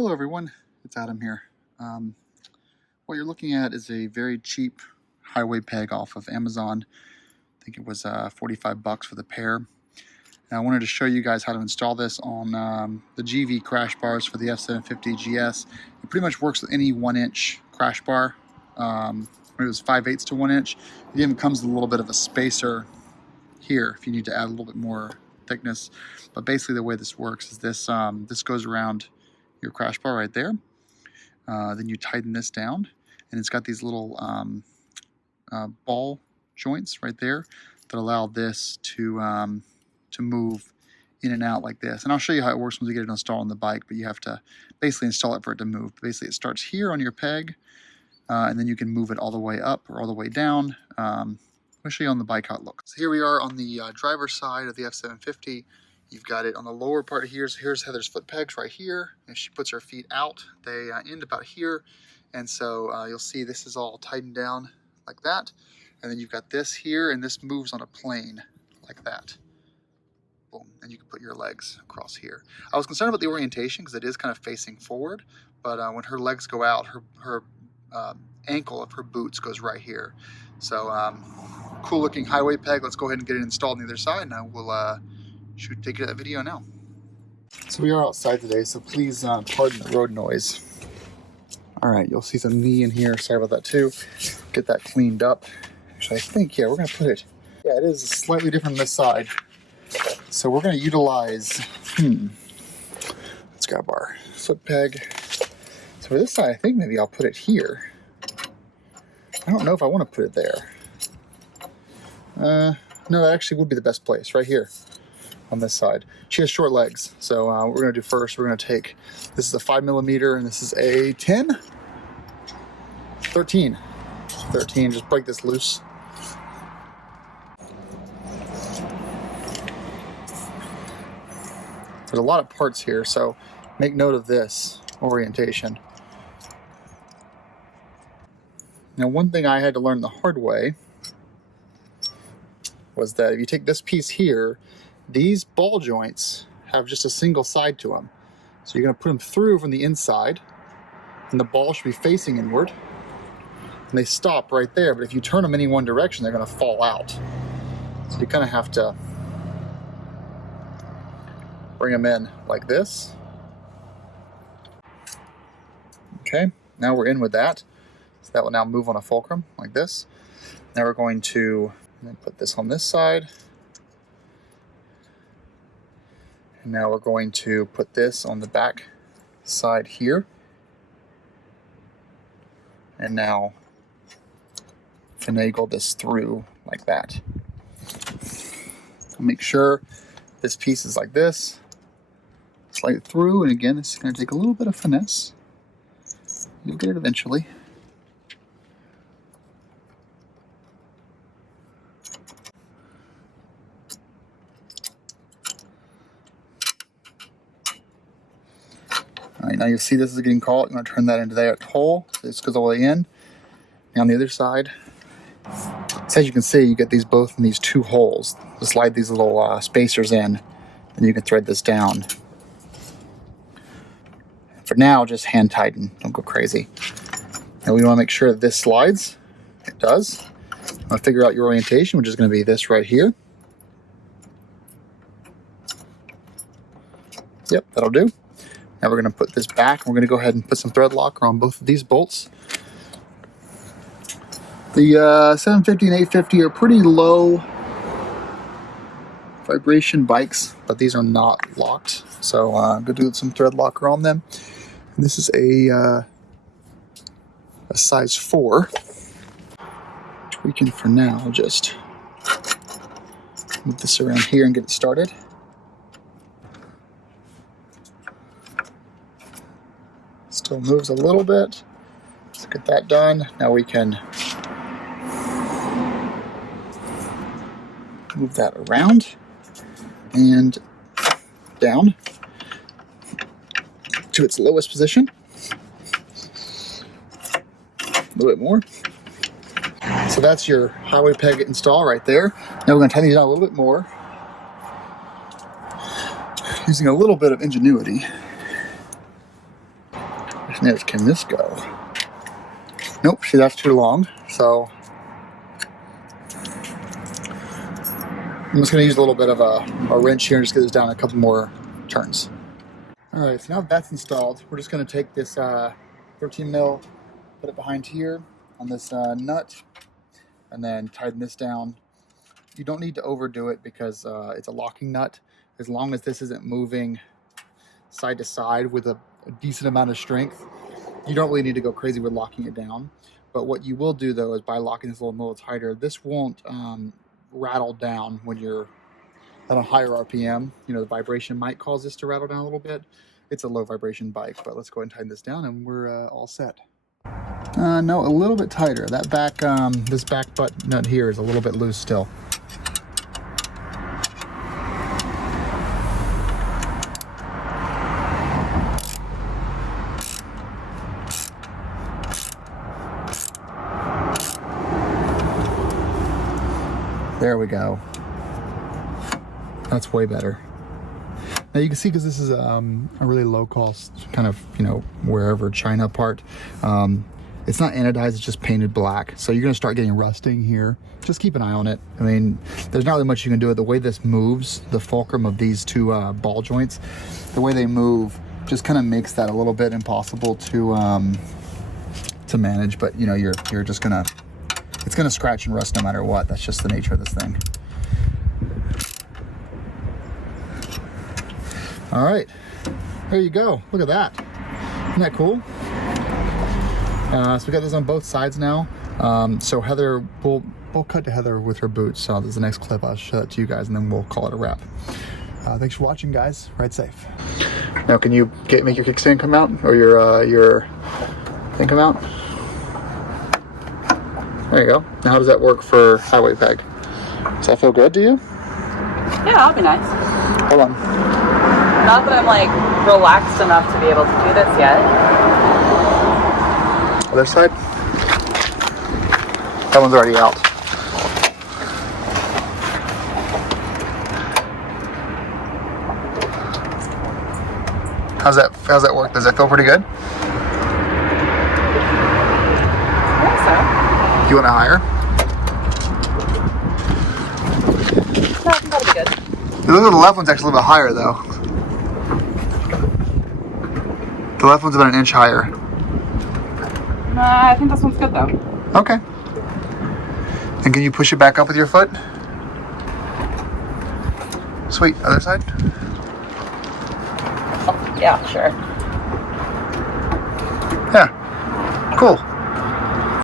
Hello everyone, it's Adam here. What you're looking at is a very cheap highway peg off of Amazon. I think it was $45 for the pair. And I wanted to show you guys how to install this on the GV crash bars for the F750GS. It pretty much works with any 1-inch crash bar. It was 5/8 to 1 inch. It even comes with a little bit of a spacer here if you need to add a little bit more thickness. But basically the way this works is this goes around your crash bar right there. Then you tighten this down, and it's got these little ball joints right there that allow this to move in and out like this. And I'll show you how it works once we get it installed on the bike, but you have to basically install it for it to move. Basically it starts here on your peg, and then you can move it all the way up or all the way down. I'll show you on the bike how it looks. So here we are on the driver's side of the F750. You've got it on the lower part here. So here's Heather's foot pegs right here. If she puts her feet out, they end about here. And so you'll see this is all tightened down like that. And then you've got this here, and this moves on a plane like that. Boom. And you can put your legs across here. I was concerned about the orientation because it is kind of facing forward. But when her legs go out, her ankle of her boots goes right here. So cool looking highway peg. Let's go ahead and get it installed on the other side, and I will take you to that video now. So we are outside today, so please pardon the road noise. All right, you'll see some knee in here. Sorry about that too. Get that cleaned up. Actually, I think, yeah, we're gonna put it, yeah, it is slightly different on this side. So we're gonna utilize, let's grab our foot peg. So for this side, I think maybe I'll put it here. I don't know if I wanna put it there. No, that actually would be the best place, right here. On this side. She has short legs, so what we're going to do first, we're going to take, this is a 5mm and this is a 13, just break this loose. There's a lot of parts here, so make note of this orientation. Now, one thing I had to learn the hard way was that if you take this piece here, these ball joints have just a single side to them. So you're going to put them through from the inside, and the ball should be facing inward. And they stop right there, but if you turn them any one direction, they're going to fall out. So you kind of have to bring them in like this. Okay, now we're in with that. So that will now move on a fulcrum like this. Now we're going to put this on this side. And now we're going to put this on the back side here. And now finagle this through like that. Make sure this piece is like this. Slide it through, and again, this is going to take a little bit of finesse. You'll get it eventually. All right, now you'll see this is getting caught. I'm going to turn that into that hole. So this goes all the way in. And on the other side, so as you can see, you get these both in these two holes. Just slide these little spacers in, and you can thread this down. For now, just hand tighten. Don't go crazy. And we want to make sure that this slides. It does. I'm going to figure out your orientation, which is going to be this right here. Yep, that'll do. Now we're going to put this back. We're going to go ahead and put some thread locker on both of these bolts. The 750 and 850 are pretty low vibration bikes, but these are not locked. So I'm going to do some thread locker on them. And this is a size 4. Which we can, for now, just move this around here and get it started. Still moves a little bit. Let's get that done. Now we can move that around and down to its lowest position. A little bit more. So that's your highway peg install right there. Now we're going to tighten these down a little bit more, using a little bit of ingenuity. Question is, can this go? Nope, see, that's too long. So I'm just going to use a little bit of a wrench here and just get this down a couple more turns. All right, so now that's installed, we're just going to take this 13 mil, put it behind here on this nut, and then tighten this down. You don't need to overdo it because it's a locking nut. As long as this isn't moving side to side with a decent amount of strength, you don't really need to go crazy with locking it down. But what you will do though is by locking this a little tighter, this won't rattle down when you're at a higher RPM. You know, the vibration might cause this to rattle down a little bit. It's a low vibration bike, but let's go ahead and tighten this down and we're all set. No, a little bit tighter. That back, this back butt nut here is a little bit loose still. There we go. That's way better. Now you can see, because this is a really low cost kind of, you know, wherever China part. It's not anodized, it's just painted black. So you're gonna start getting rusting here. Just keep an eye on it. I mean, there's not really much you can do. The way this moves, the fulcrum of these two ball joints, the way they move just kind of makes that a little bit impossible to manage. But you know, you're just gonna, it's gonna scratch and rust no matter what. That's just the nature of this thing. All right, there you go. Look at that. Isn't that cool? So we got this on both sides now. So Heather, we'll cut to Heather with her boots. So there's the next clip. I'll show that to you guys, and then we'll call it a wrap. Thanks for watching, guys. Ride safe. Now, can you make your kickstand come out, or your thing come out? There you go. Now, how does that work for highway peg? Does that feel good to you? Yeah, that'll be nice. Hold on. Not that I'm like relaxed enough to be able to do this yet. Other side. That one's already out. How's that work? Does that feel pretty good? I think so. You want it higher? No, I think that'll be good. The little left one's actually a little bit higher though. The left one's about an inch higher. I think this one's good though. Okay. And can you push it back up with your foot? Sweet. Other side? Oh, yeah, sure. Yeah. Cool.